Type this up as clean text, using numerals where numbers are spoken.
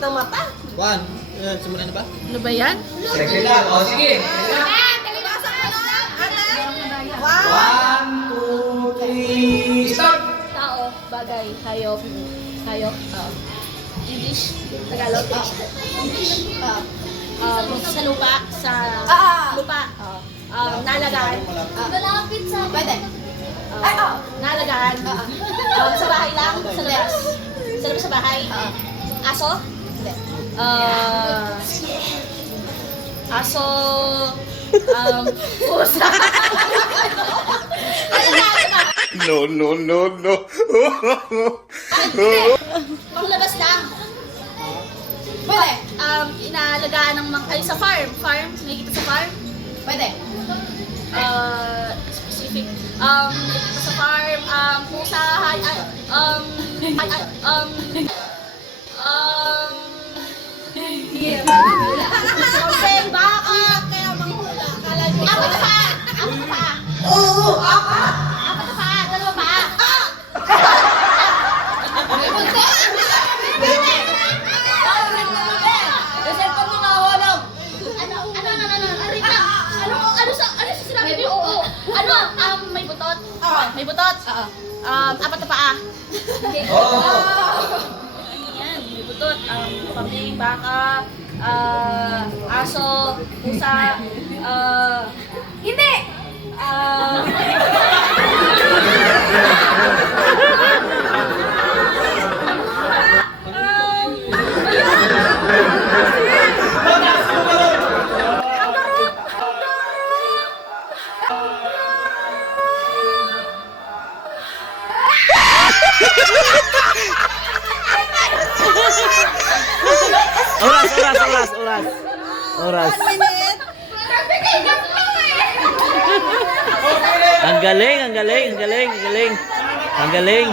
ng mata. Juan, simulan na ba? Ano ba yan? Sige lang. O, sige. One, 1, 2, 3, start! Tao, bagay, hayop, English, Tagalog, sa lupa, lupa, nalagaan, Malapit sa... Pwede. nalagaan, sa bahay lang, sa labas, sa bahay, aso, aso, pusa. No, no, no, no. Panglabas lang. Pwede. Inaalagaan ng mga, ay sa farm, nakikita sa farm. Pwede. Specific, nakikita sa farm, pusa, something, baka, kaya manghula, kala nyo. Apat pa! Oo, apa. Apat na pa! Dalawa pa! Ano sinabi niyo? Oo. Ano? May butot? May butot? Apat na paa? Yan, may butot. Kambing, baka, aso, pusa, hindi! Oras. Ang galing.